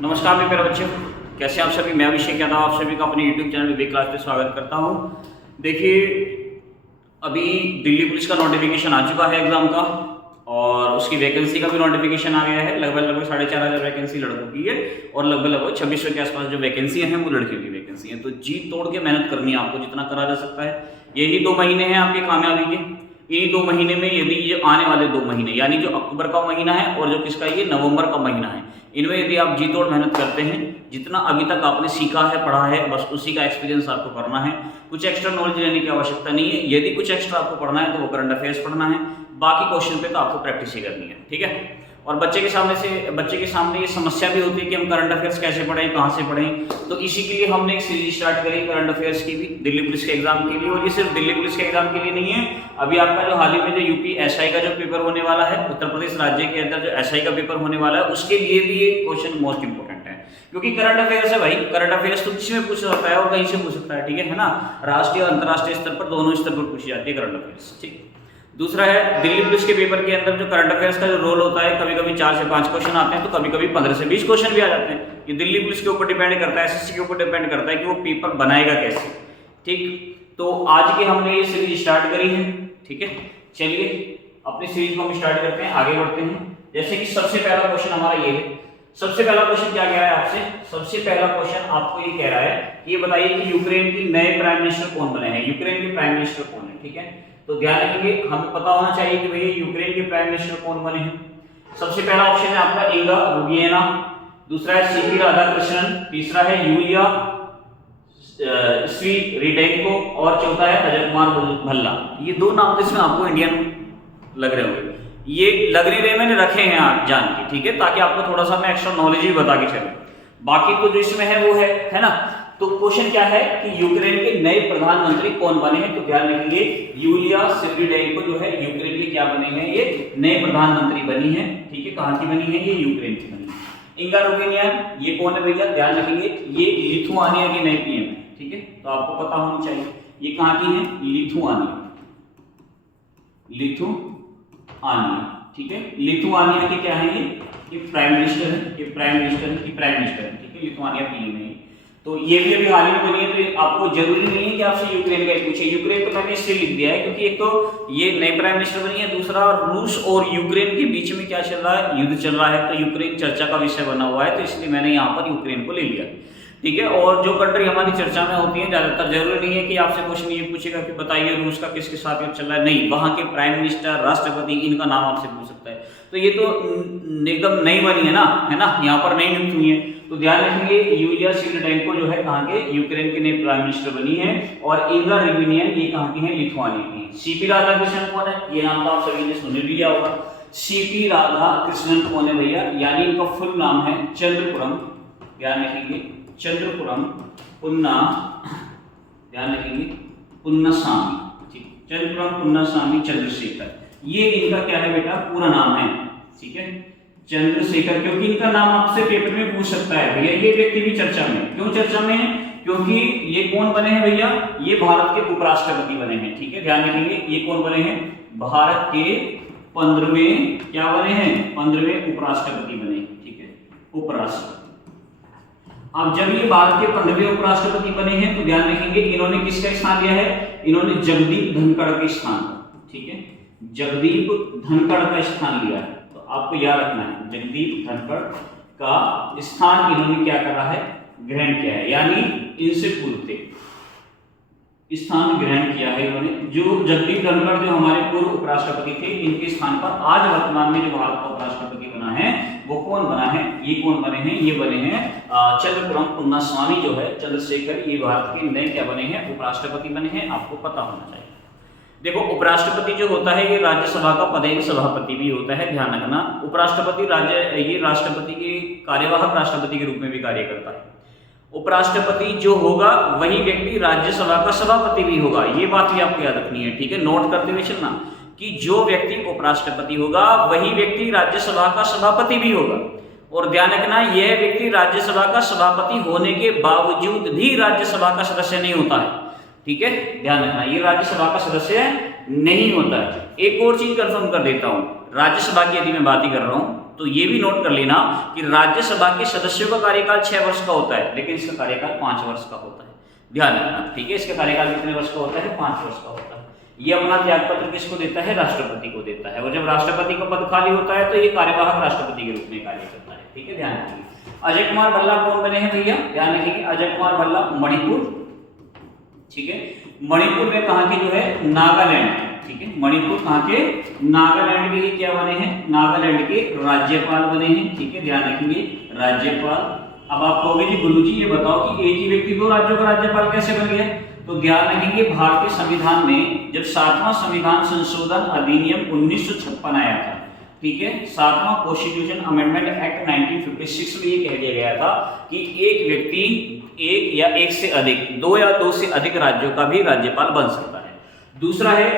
नमस्कार मेरे प्यारे बच्चों, कैसे आप सभी। मैं अभिषेक यादव आप सभी का अपने YouTube चैनल विवेक क्लास पे स्वागत करता हूं। देखिए, अभी दिल्ली पुलिस का नोटिफिकेशन आ चुका है एग्जाम का और उसकी वैकेंसी का भी नोटिफिकेशन आ गया है। लगभग 4,500 वैकेंसी लड़कों की है और लगभग 2600 के आसपास जो वैकेंसी हैं वो लड़कियों की वैकेंसी है। तो जी तोड़ के मेहनत करनी है आपको, जितना करा जा सकता है। यही 2 महीने हैं आपकी कामयाबी के। इन्हीं 2 महीने में, यदि ये आने वाले 2 महीने यानी जो अक्टूबर का महीना है और जो किसका ये नवंबर का महीना है, इनमें यदि आप जी तोड़ मेहनत करते हैं, जितना अभी तक आपने सीखा है पढ़ा है बस उसी का एक्सपीरियंस आपको करना है। कुछ एक्स्ट्रा नॉलेज लेने की आवश्यकता नहीं है। यदि कुछ एक्स्ट्रा आपको पढ़ना है तो वो करंट अफेयर्स पढ़ना है, बाकी क्वेश्चन पे तो आपको प्रैक्टिस ही करनी है, ठीक है। और बच्चे के सामने ये समस्या भी होती है कि हम करंट अफेयर्स कैसे पढ़ें, कहाँ से पढ़ें। तो इसी के लिए हमने एक सीरीज स्टार्ट करी करंट अफेयर्स की भी, दिल्ली पुलिस के एग्जाम के लिए। और ये सिर्फ दिल्ली पुलिस के एग्जाम के लिए नहीं है, अभी आपका जो हाल ही में जो यूपी एसआई का जो पेपर होने वाला है, उत्तर प्रदेश राज्य के अंदर जो एसआई का पेपर होने वाला है, उसके लिए भी ये क्वेश्चन मोस्ट इंपोर्टेंट है। क्योंकि करंट अफेयर्स है भाई, करंट अफेयर्स तो किसी में पूछ सकता है और कहीं से पूछ सकता है, ठीक है ना। राष्ट्रीय और अंतर्राष्ट्रीय स्तर पर दोनों स्तर पर पूछी जाती है करंट अफेयर्स, ठीक। दूसरा है, दिल्ली पुलिस के पेपर के अंदर जो करंट अफेयर्स का जो रोल होता है, कभी कभी 4 से 5 क्वेश्चन आते हैं, तो कभी कभी 15 से 20 क्वेश्चन भी आ जाते हैं। ये दिल्ली पुलिस के ऊपर डिपेंड करता है, एसएससी के ऊपर डिपेंड करता है कि वो पेपर बनाएगा कैसे, ठीक। तो आज के हमने ये सीरीज स्टार्ट करी है, ठीक है। चलिए अपनी सीरीज को हम स्टार्ट करते हैं, आगे बढ़ते हैं। जैसे कि सबसे पहला क्वेश्चन हमारा ये है। सबसे पहला क्वेश्चन क्या कह रहा है आपसे? सबसे पहला क्वेश्चन आपको ये कह रहा है कि ये बताइए कि यूक्रेन के नए प्राइम मिनिस्टर कौन बने हैं। यूक्रेन के प्राइम मिनिस्टर कौन है, ठीक है। तो ध्यान रखेंगे, हमें पता होना चाहिए कि भैया यूक्रेन के प्राइम मिनिस्टर कौन बने हैं। सबसे पहला ऑप्शन है आपका इंगा रुबियेना, दूसरा है सीपी राधाकृष्णन, तीसरा है यूलिया स्वीरिडेंको और चौथा है अजय कुमार भल्ला। ये 2 नाम तो इसमें आपको इंडियन लग रहे होंगे। ये लग नहीं रहे, मैंने रखे हैं आप जान के, ठीक है, ताकि आपको थोड़ा सा मैं एक्स्ट्रा नॉलेज भी बता के चलूं। बाकी तो जो इसमें है वो है ना। तो क्वेश्चन क्या है कि यूक्रेन के नए प्रधानमंत्री कौन बने हैं। तो ध्यान रखेंगे, यूलिया स्वीरिडेंको जो है यूक्रेन के क्या बने हैं, ये नए प्रधानमंत्री बनी है, ठीक है। कहां की बनी है? ये यूक्रेन की बनी है। इंगा रुबियेना ये कौन है भैया? ध्यान रखेंगे, ये लिथुआनिया की नई पीएम है, ठीक है। तो आपको पता होना चाहिए ये कहां की है, लिथुआनिया, ठीक है। लिथुआनिया के क्या है, ये प्राइम मिनिस्टर है, ये प्राइम मिनिस्टर है, ठीक है। लिथुआनिया पीएम है। तो ये भी अभी हाल ही में बनी है। तो आपको जरूरी नहीं है कि आपसे यूक्रेन का पूछे। यूक्रेन तो मैंने इससे लिख दिया है क्योंकि एक तो ये नए प्राइम मिनिस्टर बनी है, दूसरा रूस और यूक्रेन के बीच में क्या चल रहा है, युद्ध चल रहा है। तो यूक्रेन चर्चा का विषय बना हुआ है, तो इसलिए मैंने यहाँ पर यूक्रेन को ले लिया, ठीक है। और जो कंट्री हमारी चर्चा में होती है ज्यादातर, जरूरी नहीं है कि आपसे क्वेश्चन ये पूछेगा कि बताइए रूस का किसके साथ युद्ध चल रहा है। नहीं, वहां के प्राइम मिनिस्टर, राष्ट्रपति, इनका नाम आपसे पूछ सकता है। तो ये तो एकदम नई बनी है ना, यहाँ पर नई नियुक्त हुई है। तो ध्यान रखेंगे, यूलिया स्वीरिडेंको जो है कहाँ के, यूक्रेन के नए प्राइम मिनिस्टर बनी है। और इंगा रुबियेना ये कहाँ की है, लिथुआनिया की। सीपी राधाकृष्णन कौन है? ये नाम तो आप सभी ने सुन लिया होगा। सीपी राधाकृष्णन कौन है भैया? यानी इनका फुल नाम है चंद्रपुरम, ध्यान रखेंगे, चंद्रपुरम पुन्ना, ध्यान रखेंगे, पुन्नास्वामी, ठीक। चंद्रपुरम पुन्नास्वामी चंद्रशेखर, ये इनका क्या है बेटा, पूरा नाम है, ठीक है, चंद्रशेखर। क्योंकि इनका नाम आपसे पेपर में पूछ सकता है भैया। ये व्यक्ति भी चर्चा में, क्यों चर्चा में है? क्योंकि ये कौन बने हैं भैया, ये भारत के उपराष्ट्रपति बने हैं, ठीक है। ध्यान रखेंगे, ये कौन बने हैं, भारत के 15वें क्या बने हैं, 15वें उपराष्ट्रपति बने, ठीक है, उपराष्ट्रपति। अब जब ये भारत के 15वें उपराष्ट्रपति बने हैं तो ध्यान रखेंगे, इन्होंने किसका स्थान लिया है, इन्होंने जगदीप धनखड़ के स्थान, ठीक है, जगदीप धनखड़ का स्थान लिया है। तो आपको याद रखना है, जगदीप धनखड़ का स्थान इन्होंने क्या करा है, ग्रहण किया है, यानी इनसे पूर्व थे, स्थान ग्रहण किया है इन्होंने। जो जगदीप धनखड़ जो हमारे पूर्व उपराष्ट्रपति थे, इनके स्थान पर आज वर्तमान में जो भारत का उपराष्ट्रपति बना है वो कौन बना है, ये कौन बने हैं, ये बने हैं चंद्रपुरम पुन्नास्वामी जो है, चंद्रशेखर, ये भारत के नए क्या बने हैं, उपराष्ट्रपति बने हैं। आपको पता होना चाहिए। देखो, उपराष्ट्रपति जो होता है ये राज्यसभा का पदेन सभापति भी होता है, ध्यान रखना। उपराष्ट्रपति ये राष्ट्रपति के कार्यवाहक राष्ट्रपति के रूप में भी कार्य करता है। उपराष्ट्रपति जो होगा वही व्यक्ति राज्यसभा का सभापति भी होगा, ये बात भी आपको याद रखनी है, ठीक है। नोट करते हुए चलना कि जो व्यक्ति उपराष्ट्रपति होगा वही व्यक्ति राज्यसभा का सभापति भी होगा। और ध्यान रखना, यह व्यक्ति राज्यसभा का सभापति होने के बावजूद भी राज्यसभा का सदस्य नहीं होता है, ठीक है। ध्यान रखना, ये राज्यसभा का सदस्य नहीं होता है। एक और चीज कंफर्म कर देता हूं, राज्यसभा की यदि मैं बात ही कर रहा हूं तो ये भी नोट कर लेना कि राज्यसभा के सदस्यों का कार्यकाल 6 वर्ष का होता है, लेकिन इसका कार्यकाल 5 वर्ष का होता है, ध्यान रखना, ठीक है। इसका कार्यकाल कितने वर्ष का होता है? 5 वर्ष का होता है। ये अपना त्यागपत्र किसको देता है? राष्ट्रपति को देता है, और जब राष्ट्रपति का पद खाली होता है तो ये कार्यवाहक राष्ट्रपति के रूप में कार्य करता है, ठीक है, ध्यान रखिए। अजय कुमार भल्ला कौन बने हैं भैया? ध्यान रखिए, अजय कुमार भल्ला मणिपुर, ठीक है, मणिपुर में कहां के जो है? नागालैंड, ठीक है, मणिपुर कहां के? नागालैंड के क्या बने हैं? नागालैंड के राज्यपाल बने हैं, ठीक है, ध्यान रखेंगे, राज्यपाल। अब आप कहोगे जी गुरुजी ये बताओ कि एक ही व्यक्ति 2 राज्यों का राज्यपाल कैसे बन गया? तो ध्यान रखेंगे, भारतीय संविधान में जब 7वां संविधान संशोधन अधिनियम 1956 आया था, ठीक है, 7वां कॉन्स्टिट्यूशन अमेंडमेंट एक्ट 1956 में ये कह दिया गया था कि एक व्यक्ति एक या एक से अधिक, 2 या 2 से अधिक राज्यों का भी राज्यपाल बन सकता है। दूसरा है,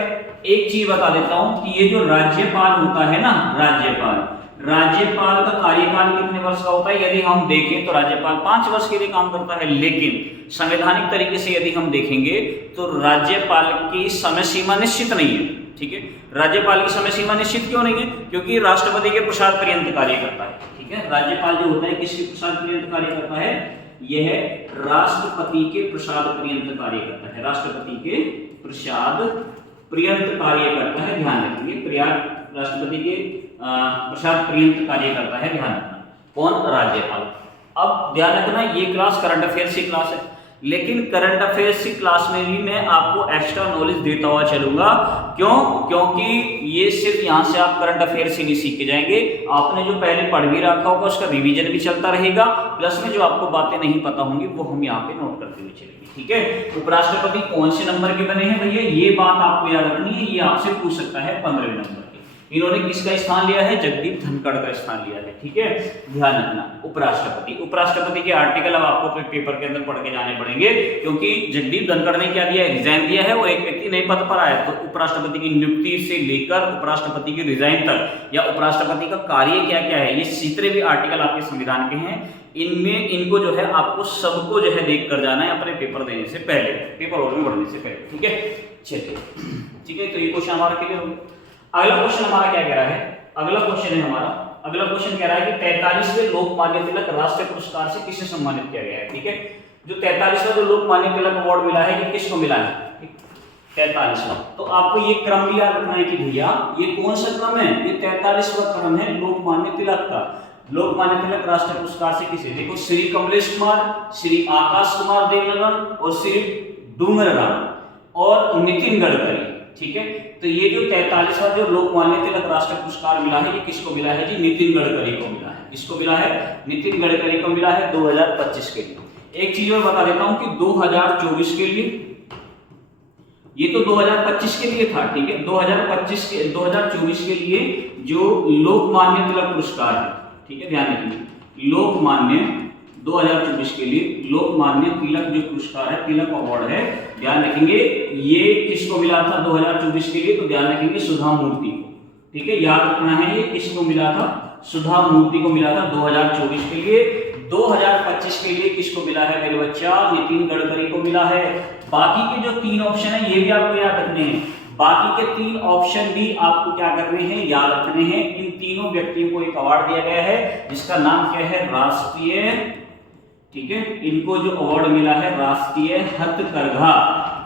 एक चीज बता देता हूं कि ये जो राज्यपाल होता है ना, राज्यपाल का कार्यकाल कितने वर्ष का होता है? यदि हम देखें तो राज्यपाल 5 वर्ष के लिए काम करता है, लेकिन संवैधानिक तरीके से यदि हम देखेंगे तो राज्यपाल की समय सीमा निश्चित नहीं है, ठीक है। राज्यपाल की समय सीमा निश्चित क्यों नहीं है? क्योंकि राष्ट्रपति के प्रसाद पर्यंत कार्य करता है, ठीक है। राज्यपाल जो होता है किसके प्रसाद पर्यंत कार्य करता है? यह राष्ट्रपति के प्रसाद पर्यंत कार्य करता है, राष्ट्रपति के प्रसाद पर्यंत कार्य करता है, ध्यान रखिए, राष्ट्रपति के प्रसाद पर्यंत कार्य करता है, ध्यान रखना। कौन? राज्यपाल। अब ध्यान रखना, ये क्लास करंट अफेयर्स की क्लास है, लेकिन करंट अफेयर्स की क्लास में भी मैं आपको एक्स्ट्रा नॉलेज देता हुआ चलूंगा। क्यों? क्योंकि ये सिर्फ यहाँ से आप करंट अफेयर्स ही नहीं सीख के जाएंगे, आपने जो पहले पढ़ भी रखा होगा उसका रिवीजन भी चलता रहेगा, प्लस में जो आपको बातें नहीं पता होंगी वो हम यहाँ पे नोट करते हुए चलेंगे, ठीक है। उपराष्ट्रपति कौन से नंबर के बने हैं भैया? ये बात आपको याद रखनी है, ये आपसे पूछ सकता है 15वें नंबर के। इन्होंने किसका स्थान लिया है? जगदीप धनखड़ का स्थान लिया है, ठीक है, ध्यान रखना। उपराष्ट्रपति के आर्टिकल अब आपको पेपर के अंदर पढ़ के जाने पड़ेंगे, क्योंकि जगदीप धनखड़ ने क्या दिया है? रिजाइन दिया है, और एक व्यक्ति नए पद पर आया, तो उपराष्ट्रपति की नियुक्ति से लेकर उपराष्ट्रपति की रिजाइन तक, या उपराष्ट्रपति का कार्य क्या क्या है, ये जितने भी आर्टिकल आपके संविधान के हैं, इनमें इनको जो है आपको सबको जो है देख कर जाना है अपने पेपर देने से पहले, पेपर हॉल में बढ़ने से पहले, ठीक है। चलिए, ठीक है, तो ये क्वेश्चन हमारा क्लियर हो गया। अगला क्वेश्चन हमारा क्या कह रहा है? अगला क्वेश्चन है हमारा, अगला क्वेश्चन कह रहा है कि 43वें लोकमान्य तिलक राष्ट्रीय पुरस्कार से किसे सम्मानित किया गया है, ठीक है। जो 43वां जो लोकमान्य तिलक अवार्ड मिला है, ये किसको मिला है? 43वां। तो आपको ये क्रम याद रखना है कि भैया ये कौन सा क्रम है? ये 43वां क्रम है लोकमान्य तिलक का। लोकमान्य तिलक राष्ट्रीय पुरस्कार से किसे? देखो, श्री कमलेश कुमार, श्री आकाश कुमार देवनगन, और श्री डूंगर राम और नितिन गडकरी, ठीक है। तो ये जो 43वां जो लोकमान्य तिलक राष्ट्रीय पुरस्कार मिला है, ये किसको मिला है जी? नितिन गडकरी को मिला है। किसको मिला है? नितिन गडकरी को मिला है 2025 के लिए। एक चीज और बता देता हूं कि 2024 के लिए, ये तो 2025 के लिए था, ठीक है, 2024 के लिए जो लोकमान्य तिलक पुरस्कार है, ठीक है, ध्यान रखिए, लोकमान्य 2024 के लिए लोकमान्य तिलक जो पुरस्कार है, तिलक अवार्ड है, ध्यान रखेंगे, ये किसको मिला था 2024 के लिए? तो ध्यान रखेंगे सुधा मूर्ति को, ठीक है, याद रखना है ये किसको मिला था? सुधा मूर्ति को मिला था 2024 के लिए। 2025 के लिए किसको मिला है मेरे बच्चा? नितिन गडकरी को मिला है। बाकी के जो 3 ऑप्शन है ये भी आपको याद रखने हैं, बाकी के 3 ऑप्शन भी आपको क्या करने हैं? याद रखने हैं। इन तीनों व्यक्तियों को एक अवार्ड दिया गया है जिसका नाम क्या है? राष्ट्रीय, ठीक है, इनको जो अवार्ड मिला है राष्ट्रीय हथकरघा,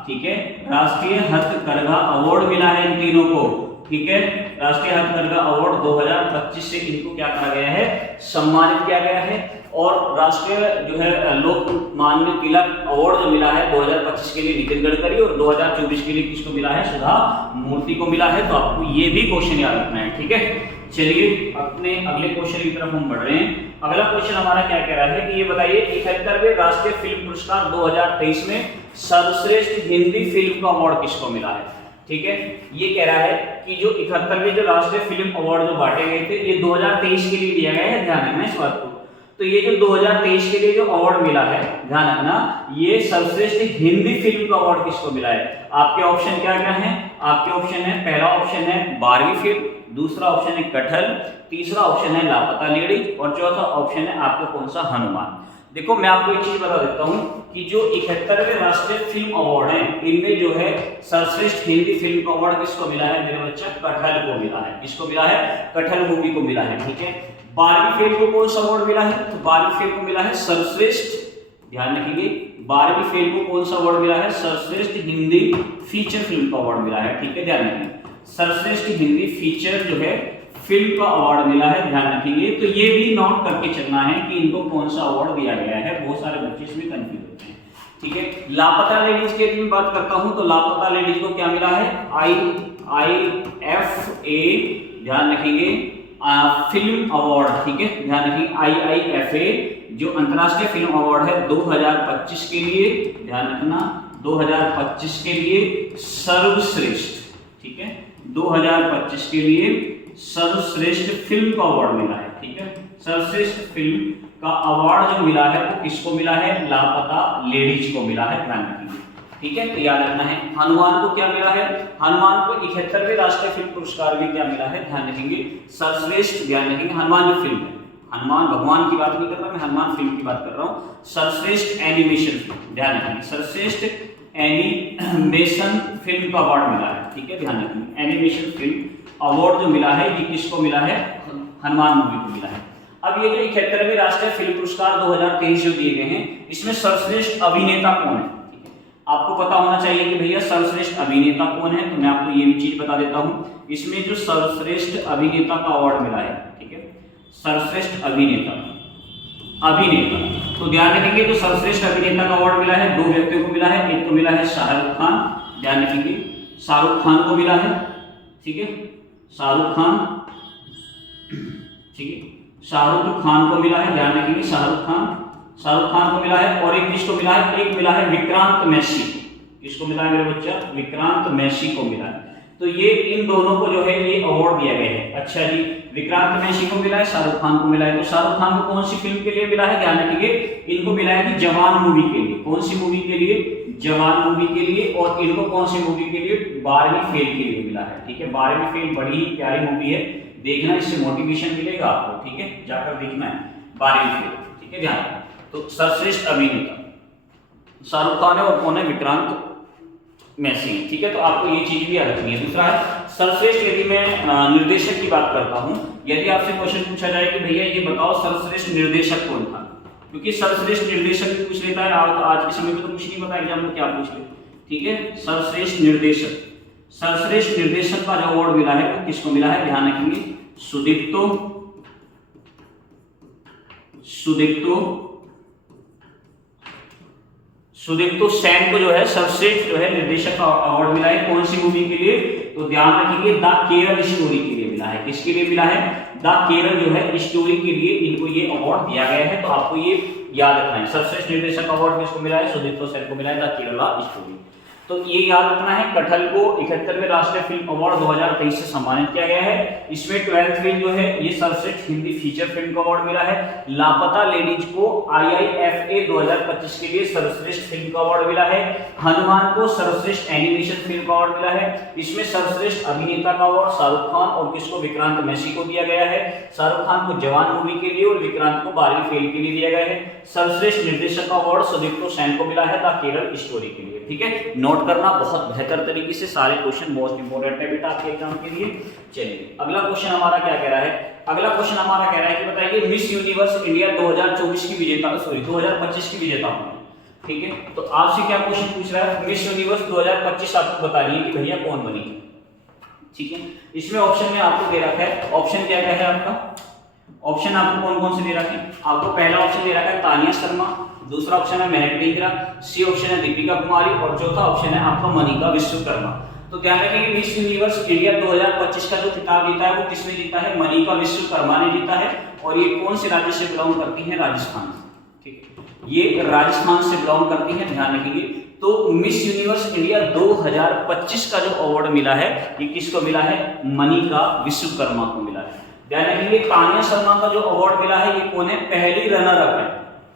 ठीक है, राष्ट्रीय हथकरघा अवार्ड मिला है इन तीनों को, ठीक है। राष्ट्रीय हथकरघा अवार्ड 2025 से इनको क्या करा गया है? सम्मानित किया गया है। और राष्ट्रीय जो है लोकमान्य तिलक अवार्ड जो मिला है 2025 के लिए नितिन गडकरी, और 2024 के लिए किसको मिला है? सुधा मूर्ति को मिला है। तो आपको ये भी क्वेश्चन याद रखना है, ठीक है। चलिए अपने अगले क्वेश्चन की तरफ हम बढ़ रहे हैं। अगला क्वेश्चन हमारा क्या कह रहा है कि ये बताइए 71वें राष्ट्रीय फिल्म पुरस्कार 2023 में सर्वश्रेष्ठ हिंदी फिल्म का अवार्ड किसको मिला है, ठीक है। ये कह रहा है कि जो 71वें जो राष्ट्रीय फिल्म अवार्ड जो बांटे गए थे ये 2023 के लिए दिया गया है, ध्यान रखना इस बात को। तो ये जो 2023 के लिए जो अवार्ड मिला है, ध्यान रखना, ये सर्वश्रेष्ठ हिंदी फिल्म का अवार्ड किसको मिला है? आपके ऑप्शन क्या क्या है? आपके ऑप्शन है, पहला ऑप्शन है 12वीं फिल्म, दूसरा ऑप्शन है कटहल, तीसरा ऑप्शन है लापता लेडीज, और चौथा ऑप्शन है आपका कौन सा? हनुमान। देखो मैं आपको एक चीज बता देता हूं कि जो 71वें राष्ट्रीय फिल्म अवार्ड है इनमें जो है सर्वश्रेष्ठ हिंदी फिल्म का अवार्ड किसको मिला है मेरे बच्चा? कटहल को मिला है। किसको मिला है? कटहल मूवी को मिला है, ठीक है। बारहवीं फेल को कौन सा अवार्ड मिला है? तो बारहवीं फेल को मिला है सर्वश्रेष्ठ, ध्यान रखिए, बारहवीं फेल को कौन सा अवार्ड मिला है? सर्वश्रेष्ठ हिंदी फीचर फिल्म का अवार्ड मिला है, ठीक है, ध्यान रखिए, सर्वश्रेष्ठ हिंदी फीचर जो है फिल्म का अवार्ड मिला है, ध्यान रखिए। तो ये भी नोट करके चलना है कि इनको कौन सा अवार्ड दिया गया है, बहुत सारे बच्चे इसमें कंफ्यूज होते हैं, ठीक है। लापता लेडीज की यदि मैं बात करता हूं तो लापता लेडीज को क्या मिला है? IIFA, ध्यान रखेंगे, फिल्म अवार्ड, ठीक है, ध्यान रखिए, IIFA जो अंतरराष्ट्रीय फिल्म अवार्ड है 2025 के लिए, ध्यान रखना, 2025 के लिए सर्वश्रेष्ठ, ठीक है, 2025 के लिए सर्वश्रेष्ठ फिल्म का अवार्ड मिला है, ठीक है, सर्वश्रेष्ठ फिल्म का अवार्ड जो मिला है वो किसको मिला है? लापता लेडीज को मिला है, ध्यान रखिए, ठीक है, तो याद रखना है। हनुमान को क्या मिला है? हनुमान को 71वें राष्ट्रीय फिल्म पुरस्कार भी क्या मिला है? ध्यान रखेंगे, सर्वश्रेष्ठ, ध्यान रखेंगे, हनुमान जो फिल्म है, हनुमान भगवान की बात नहीं कर रहा मैं, हनुमान फिल्म की बात कर रहा हूँ, सर्वश्रेष्ठ एनिमेशन फिल्म, ध्यान रखेंगे, सर्वश्रेष्ठ एनिमेशन फिल्म का अवार्ड मिला है, ठीक है, ध्यान रखेंगे, एनिमेशन फिल्म अवार्ड जो मिला है ये किसको मिला है? हनुमान मूवी को मिला है। अब ये जो 71वें राष्ट्रीय फिल्म पुरस्कार 2023 जो दिए गए हैं, इसमें सर्वश्रेष्ठ अभिनेता कौन है? ठीक है, आपको पता होना चाहिए कि भैया सर्वश्रेष्ठ अभिनेता कौन है, तो मैं आपको ये भी चीज बता देता हूँ। इसमें जो सर्वश्रेष्ठ अभिनेता का अवार्ड मिला है, ठीक है, सर्वश्रेष्ठ अभिनेता, तो ध्यान रखेंगे, जो सर्वश्रेष्ठ अभिनेता का अवार्ड मिला है 2 व्यक्तियों को मिला है, एक को मिला है शाहरुख खान, ध्यान रखेंगे, शाहरुख खान को मिला है, ठीक है, शाहरुख खान, ठीक है, शाहरुख खान को मिला है, ध्यान रखेंगे, शाहरुख खान को मिला है, और एक किसको मिला है? एक मिला है विक्रांत मैसी, किसको मिला है मेरे बच्चा? विक्रांत मैसी को मिला है। तो ये इन दोनों को जो है ये अवार्ड दिया गया है। अच्छा जी, विक्रांत मैसी को मिला है, शाहरुख खान को मिला है, तो शाहरुख खान को कौन सी फिल्म के लिए मिला है? ध्यान रखिए, इनको मिला है कि जवान मूवी के लिए, कौन सी मूवी के लिए? जवान मूवी के लिए, और इनको कौन सी मूवी के लिए? 12वीं फेल के लिए मिला है, ठीक है, 12वीं फेल बड़ी ही प्यारी मूवी है, देखना, इससे मोटिवेशन मिलेगा आपको, ठीक है, जाकर देखना है 12वीं फेल, ठीक है, ध्यान। तो सर्वश्रेष्ठ अभिनेता शाहरुख खान है और कौन है? विक्रांत मैसी, ठीक है, तो आपको ये चीज भी याद रखनी है। दूसरा है सर्वश्रेष्ठ, यदि मैं निर्देशक की बात करता हूं, यदि आपसे क्वेश्चन पूछा जाए कि भैया ये बताओ सर्वश्रेष्ठ निर्देशक कौन था, क्योंकि सर्वश्रेष्ठ निर्देशक भी पूछ लेता है, आज के समय में तो कुछ नहीं पता एग्जाम में क्या पूछ ले, ठीक है, सर्वश्रेष्ठ निर्देशक, सर्वश्रेष्ठ निर्देशक का जो अवार्ड मिला है वो किसको मिला है? ध्यान रखेंगे, सुदीप्तो सेन को जो है सर्वश्रेष्ठ जो है निर्देशक का अवार्ड मिला है, कौन सी मूवी के लिए? तो ध्यान रखिए, द केरल स्टोरी के लिए मिला है। किसके लिए मिला है? द केरल जो है स्टोरी के लिए इनको ये अवार्ड दिया गया है, तो आपको ये याद रखना है। सर्वश्रेष्ठ निर्देशक अवार्ड किसको मिला है? सुदीप्तो सेन को मिला है, द केरला स्टोरी। तो ये याद रखना है। कटहल को 71वें राष्ट्रीय फिल्म अवार्ड 2023 से सम्मानित किया गया है। इसमें 12th फिल्म जो है ये सर्वश्रेष्ठ हिंदी फीचर फिल्म का अवार्ड मिला है। लापता लेडीज को IIFA 2025 के लिए सर्वश्रेष्ठ फिल्म का अवार्ड मिला है। हनुमान को सर्वश्रेष्ठ एनिमेशन फिल्म का अवार्ड मिला है। इसमें सर्वश्रेष्ठ अभिनेता का अवार्ड शाहरुख खान और किसको? विक्रांत मैसी को दिया गया है। शाहरुख खान को जवान मूवी के लिए और विक्रांत को 12वीं फेल के लिए दिया गया है। सर्वश्रेष्ठ निर्देशक का अवार्ड सुदीप्तो सेन को मिला है द केरल स्टोरी के लिए। ठीक है, नोट करना बहुत बेहतर तरीके से, सारे क्वेश्चन मोस्ट इंपोर्टेंट है बेटा आपके एग्जाम के लिए। चलिए अगला क्वेश्चन हमारा क्या कह रहा है? अगला क्वेश्चन हमारा कह रहा है कि बताइए मिस यूनिवर्स इंडिया 2024 की विजेता, सॉरी 2025 की विजेता हूं। ठीक है, तो आपसे क्या क्वेश्चन पूछ रहा है? मिस यूनिवर्स 2025 आपको बतानी है कि भैया कौन बनी। ठीक है, इसमें ऑप्शन में आपको दे रखा है, ऑप्शन क्या क्या है आपका? ऑप्शन आपको कौन कौन से दे रखे हैं? आपको पहला ऑप्शन दे रखा है तानिया शर्मा, दूसरा ऑप्शन है महक डिंगरा, सी ऑप्शन है दीपिका कुमारी और चौथा ऑप्शन है आपका मनिका विश्वकर्मा। तो ध्यान रखिए कि मिस यूनिवर्स इंडिया 2025 का जो खिताब जीता है वो किसने जीता है? मनिका विश्वकर्मा ने जीता है। और ये कौन से राज्य से बिलोंग करती है? राजस्थान से। ठीक है, ये राजस्थान से बिलोंग करती है, ध्यान रखिए। तो मिस यूनिवर्स इंडिया 2025 का जो अवार्ड मिला है ये किसको मिला है? मनिका विश्वकर्मा को मिला है। ध्यान रखिए तानिया शर्मा का जो अवार्ड मिला है ये कौन है? पहली रनर अप है।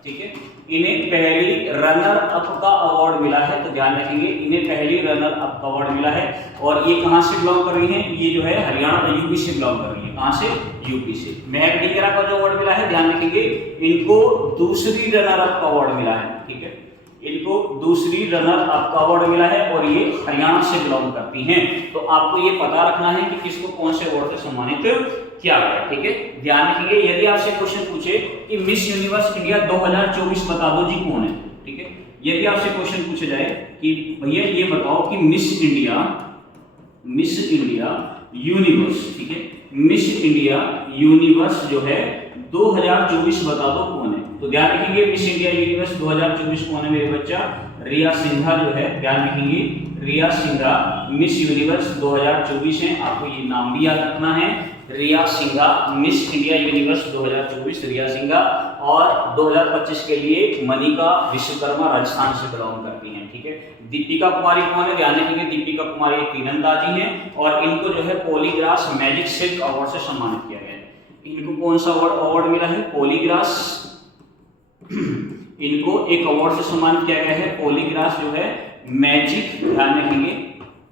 ठीक है, इन्हें पहली रनर अप का अवार्ड मिला है। तो ध्यान रखेंगे इन्हें पहली रनर अप का अवार्ड मिला है। और ये कहां से बिलोंग कर रही हैं? ये जो है हरियाणा यूपी से बिलोंग कर रही है। कहां से? यूपी से। महक डिंगरा का जो अवार्ड मिला है, ध्यान रखेंगे इनको दूसरी रनर अप का अवार्ड मिला है। ठीक है, इनको दूसरी रनर अप का अवार्ड मिला है और ये हरियाणा से बिलोंग करती हैं। तो आपको ये पता रखना है कि किसको कौन से अवार्ड से सम्मानित क्या है, ठीक है। ध्यान रखिए, यदि आपसे क्वेश्चन पूछे कि मिस यूनिवर्स इंडिया 2024 बता दो जी कौन है, ठीक है। यदि आपसे क्वेश्चन पूछा जाए कि भैया ये बताओ कि मिस इंडिया यूनिवर्स, ठीक है, मिस इंडिया यूनिवर्स जो है 2024 बता दो कौन है। तो ध्यान रखेंगे मिस इंडिया यूनिवर्स 2024 कौन है मेरे बच्चा, रिया सिंघा जो है, ध्यान रखेंगे रिया सिंघा मिस यूनिवर्स 2024 है। आपको ये नाम भी याद रखना है, रिया सिंघा मिस इंडिया यूनिवर्स 2024 रिया सिंघा। और 2025 के लिए मनिका विश्वकर्मा राजस्थान से बिलोंग करती हैं, ठीक है। दीपिका कुमारी कौन है, ध्यान रखेंगे दीपिका कुमारी एक तीरंदाजी हैं और इनको जो है पॉलीग्रास मैजिक सिल्क अवार्ड से सम्मानित किया गया है। इनको कौन सा अवार्ड मिला है, पॉलीग्रास, इनको एक अवार्ड से सम्मानित किया गया है, पॉलीग्रास जो है मैजिक, ध्यान रखेंगे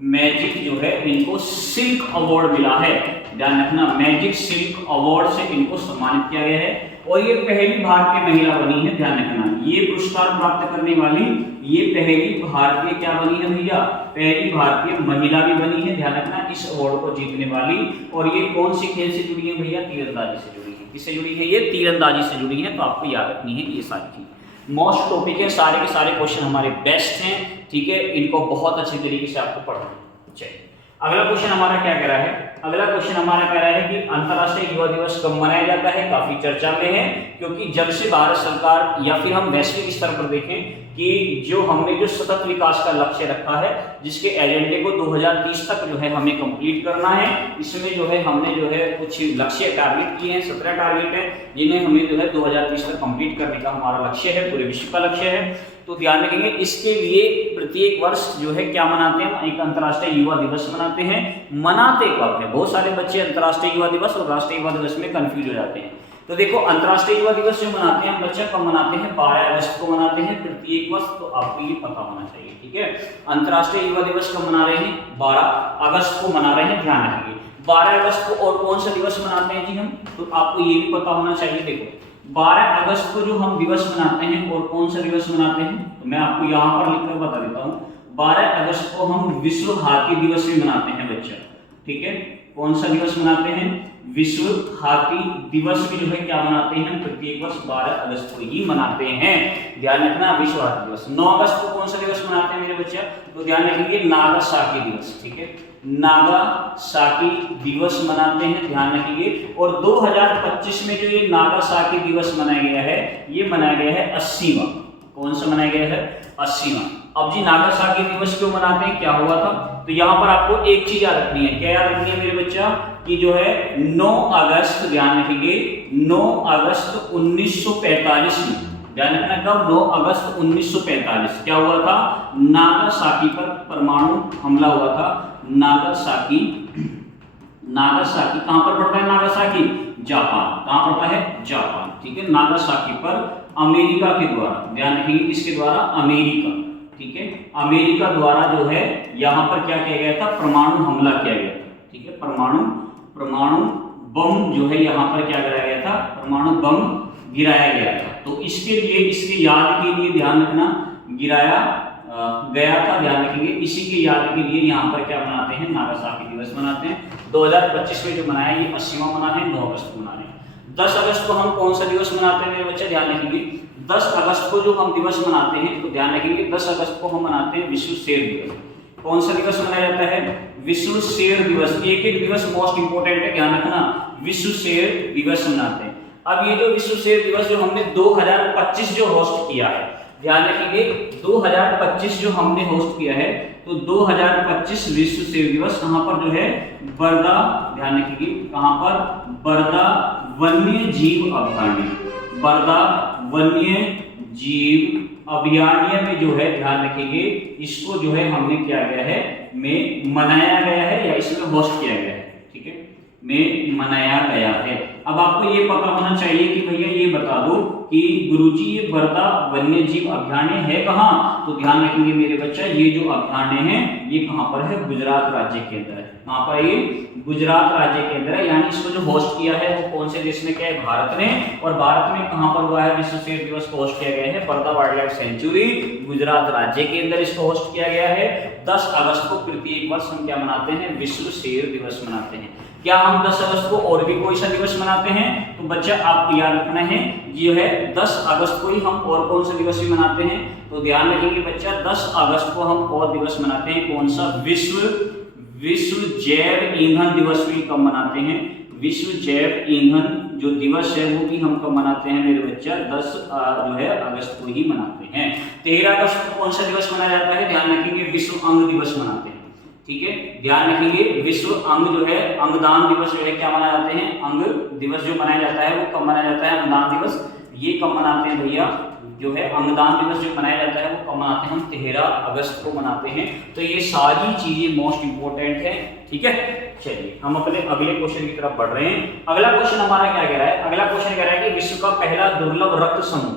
मैजिक जो है इनको सिल्क अवार्ड मिला है, ध्यान रखना मैजिक सिल्क अवार्ड से इनको सम्मानित किया गया है। और ये पहली भारतीय महिला बनी है, ध्यान रखना ये पुरस्कार प्राप्त करने वाली ये पहली भारतीय क्या बनी है भैया, पहली भारतीय महिला भी बनी है, ध्यान रखना इस अवार्ड को जीतने वाली। और ये कौन सी खेल से जुड़ी है भैया, तीरंदाजी से जुड़ी है। किससे जुड़ी है, ये तीरंदाजी से जुड़ी है। तो आपको याद रखनी है ये सारी चीज। मोस्ट टॉपिक है, सारे के सारे क्वेश्चन हमारे बेस्ट हैं, ठीक है। इनको बहुत अच्छी तरीके से आपको पढ़ना है। चलिए अगला क्वेश्चन हमारा क्या कह रहा है, अगला क्वेश्चन हमारा कह रहा है कि अंतर्राष्ट्रीय युवा दिवस कब मनाया जाता है। काफी चर्चा में है, क्योंकि जब से भारत सरकार या फिर हम वैश्विक स्तर पर देखें कि जो हमने जो सतत विकास का लक्ष्य रखा है, जिसके एजेंडे को 2030 तक जो है हमें कंप्लीट करना है, इसमें जो है हमने जो है कुछ लक्ष्य टारगेट किए हैं, 17 टारगेट हैं जिन्हें हमें जो है 2030 तक कंप्लीट करने का हमारा लक्ष्य है, पूरे विश्व का लक्ष्य है। तो ध्यान रखेंगे इसके लिए प्रत्येक वर्ष जो है क्या मनाते हैं, एक अंतर्राष्ट्रीय युवा दिवस मनाते हैं। मनाते कब है, बहुत सारे बच्चे अंतर्राष्ट्रीय युवा दिवस और राष्ट्रीय युवा दिवस में कंफ्यूज हो जाते हैं। तो देखो अंतर्राष्ट्रीय युवा दिवस जो मनाते हैं बच्चे कब मनाते हैं, 12 अगस्त को मनाते हैं प्रत्येक वर्ष। तो आपको ये पता होना चाहिए, ठीक है। अंतर्राष्ट्रीय युवा दिवस कब मना रहे हैं, 12 अगस्त को मना रहे हैं, ध्यान रखेंगे 12 अगस्त को। और कौन सा दिवस मनाते हैं जी हम, तो आपको ये भी पता होना चाहिए। देखो 12 अगस्त को जो हम दिवस मनाते हैं और कौन सा दिवस मनाते हैं, तो मैं आपको यहाँ पर लिखकर बता देता हूँ। 12 अगस्त को हम विश्व हाथी दिवस भी मनाते हैं बच्चा, ठीक है। कौन सा दिवस मनाते हैं, विश्व हाथी दिवस भी जो है क्या मनाते हैं, प्रत्येक वर्ष 12 अगस्त को ही मनाते हैं, ध्यान रखना विश्व हाथी दिवस। 9 अगस्त को कौन सा दिवस मनाते हैं मेरे बच्चा, तो ध्यान रखेंगे नागासाकी दिवस, ठीक है, नागासाकी दिवस मनाते हैं, ध्यान रखिए। और 2025 में जो ये नागासाकी दिवस मनाया गया है, ये मनाया गया है 80वां। कौन सा मनाया गया है, 80वां। अब जी नागासाकी दिवस क्यों मनाते हैं, क्या हुआ था, तो यहाँ पर आपको एक चीज याद रखनी है। क्या याद रखनी है मेरे बच्चा, कि जो है 9 अगस्त, ध्यान रखेंगे 9 अगस्त 1945 में, ध्यान रखना कब, 9 अगस्त 1945 क्या हुआ था, नागासाकी पर परमाणु हमला हुआ था। नागासाकी कहां पर पड़ता है, नागासाकी जापान, कहां पड़ता है, जापान, ठीक है। नागासाकी पर अमेरिका के द्वारा, ध्यान रखेंगे किसके द्वारा, अमेरिका, ठीक है, अमेरिका द्वारा जो है यहां पर क्या किया गया था, परमाणु हमला किया गया था, ठीक है। परमाणु बम जो है यहां पर क्या कराया गया था, परमाणु बम गिराया गया था। तो इसके लिए, इसकी याद के लिए ध्यान रखना, गिराया गया था, ध्यान रखेंगे। इसी के याद के लिए यहाँ पर क्या मनाते हैं, नागासाकी दिवस मनाते हैं। 2025 में जो मनाया ये 80वां मना है, 9 अगस्त को मना रहे हैं। 10 अगस्त को हम कौन सा दिवस मनाते हैं मेरे बच्चे, ध्यान रखेंगे 10 अगस्त को जो हम दिवस मनाते हैं, तो ध्यान रखेंगे 10 अगस्त को हम मनाते हैं विश्व शेर दिवस। कौन सा दिवस मनाया जाता है, विश्व शेर दिवस। एक एक दिवस मोस्ट इंपोर्टेंट है, ध्यान रखना, विश्व शेर दिवस मनाते हैं। अब ये जो विश्व शेर दिवस जो हमने 2025 जो होस्ट किया है, ध्यान रखेंगे 2025 जो हमने होस्ट किया है, तो 2025 विश्व शेर दिवस कहां पर जो है, बरदा, ध्यान रखेंगे कहां पर, बरदा वन्य जीव अभयारण्य, बरदा वन्य जीव अभयारण्य में जो है, ध्यान रखेंगे इसको जो है हमने क्या गया है, में मनाया गया है या इसमें होस्ट किया गया है, ठीक है, में मनाया गया है। अब आपको ये पता होना चाहिए कि भैया ये बता दो कि गुरुजी ये बरदा वन्य जीव अभयारण्य है कहाँ, तो ध्यान रखेंगे मेरे बच्चा ये जो अभयारण्य है ये कहाँ पर है, गुजरात राज्य के अंदर है। कहाँ पर ये, गुजरात राज्य के अंदर है। यानी इसको जो होस्ट किया है वो कौन से देश ने किया है, भारत ने। और भारत में कहाँ पर हुआ है, विश्व शेर दिवस को होस्ट किया गया है बरदा वाइल्ड लाइफ सेंचुरी, गुजरात राज्य के अंदर इसको होस्ट किया गया है। 10 अगस्त को प्रत्येक वर्ष हम क्या मनाते हैं, विश्व शेर दिवस मनाते हैं। क्या हम 10 अगस्त को और भी कोई सा दिवस मनाते हैं? तो बच्चा आपको याद रखना है जो है 10 अगस्त को ही हम और कौन सा दिवस भी मनाते हैं? तो ध्यान रखेंगे बच्चा 10 अगस्त को हम और दिवस मनाते हैं, कौन सा? विश्व जैव ईंधन दिवस भी कब मनाते हैं? विश्व जैव ईंधन जो दिवस है वो भी हम कब मनाते हैं मेरे बच्चा? 10 जो है अगस्त को ही मनाते हैं। 13 अगस्त को कौन सा दिवस मनाया जाता है? ध्यान रखेंगे विश्व अंग दिवस मनाते हैं। ठीक है, ध्यान रखेंगे विश्व अंग जो है अंगदान दिवस जो है क्या मनाए जाते हैं? अंग दिवस जो मनाया जाता है वो कब मनाया जाता है? अंगदान दिवस। ये कब मनाते हैं भैया? जो है अंगदान दिवस जो मनाया जाता है वो कब मनाते हैं? हम 13 अगस्त को मनाते हैं। तो ये सारी चीजें मोस्ट इंपोर्टेंट है। ठीक है, चलिए हम अपने अगले क्वेश्चन की तरफ बढ़ रहे हैं। अगला क्वेश्चन हमारा क्या कह रहा है? अगला क्वेश्चन कह रहा है कि विश्व का पहला दुर्लभ रक्त समूह,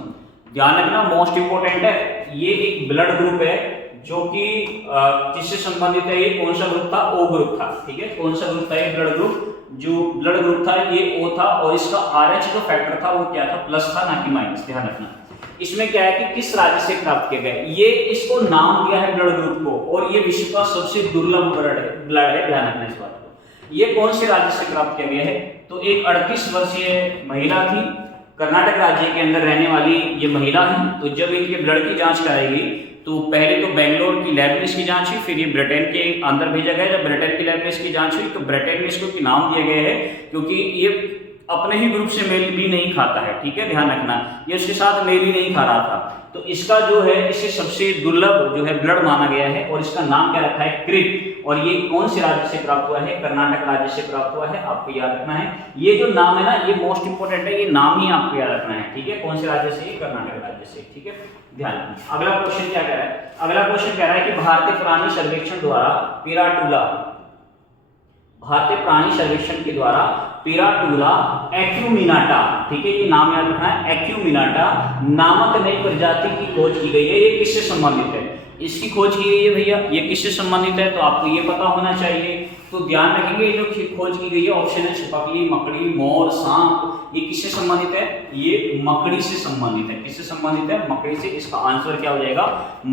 ध्यान रखना मोस्ट इंपोर्टेंट है, ये एक ब्लड ग्रुप है जो कि किससे संबंधित है? ये कौन सा ग्रुप था? ओ ग्रुप था। ठीक है, कौन सा ग्रुप था? ये ब्लड ग्रुप, जो ब्लड ग्रुप था ये ओ था और इसका RH जो फैक्टर था वो क्या था? प्लस था, ना कि माइनस। ध्यान रखना इसमें क्या है कि किस राज्य से प्राप्त किया गया, ये इसको नाम दिया है ब्लड ग्रुप को, और ये विश्व का सबसे दुर्लभ ब्लड है। ध्यान रखना इस बात को। ये कौन से राज्य से प्राप्त किया गया है? तो एक 38 वर्षीय महिला थी, कर्नाटक राज्य के अंदर रहने वाली ये महिला है। तो जब इनके ब्लड की जांच कराएगी तो पहले तो बेंगलोर की लैब में इसकी जांच हुई, फिर ये ब्रिटेन के अंदर भेजा गया। जब ब्रिटेन की लैब में इसकी जांच हुई तो ब्रिटेन में इसको नाम दिया गया है क्योंकि ये अपने ही ग्रुप से मेल भी नहीं खाता है। ठीक है, ध्यान रखना ये उसके साथ मेल ही नहीं खा रहा था। तो इसका जो है इसे सबसे दुर्लभ जो है ब्लड माना गया है और इसका नाम क्या रखा है? क्रिक। और ये कौन से राज्य से प्राप्त हुआ है? कर्नाटक राज्य से प्राप्त हुआ है। आपको याद रखना है ये जो नाम है ना ये मोस्ट इंपोर्टेंट है, ये नाम ही आपको याद रखना है। ठीक है, कौन से राज्य से? कर्नाटक राज्य से। ठीक है, ध्यान रखना। अगला क्वेश्चन क्या कह रहा है? अगला क्वेश्चन कह रहा है कि भारतीय प्राणी सर्वेक्षण द्वारा पिराटूला, भारतीय प्राणी सर्वेक्षण के द्वारा पिराटूला एक्यूमिनाटा, ठीक है, ये नाम याद रखना है, एक्यूमिनाटा नामक नई प्रजाति की खोज की गई है। ये किससे संबंधित है? इसकी खोज की गई है भैया, ये किससे संबंधित है? तो आपको ये पता होना चाहिए। तो ध्यान रखेंगे ये जो खोज की गई है ऑप्शन है छिपकली, मकड़ी, मोर, सांप, ये किससे संबंधित है? ये मकड़ी से संबंधित है। किससे संबंधित है? मकड़ी से। इसका आंसर क्या हो जाएगा?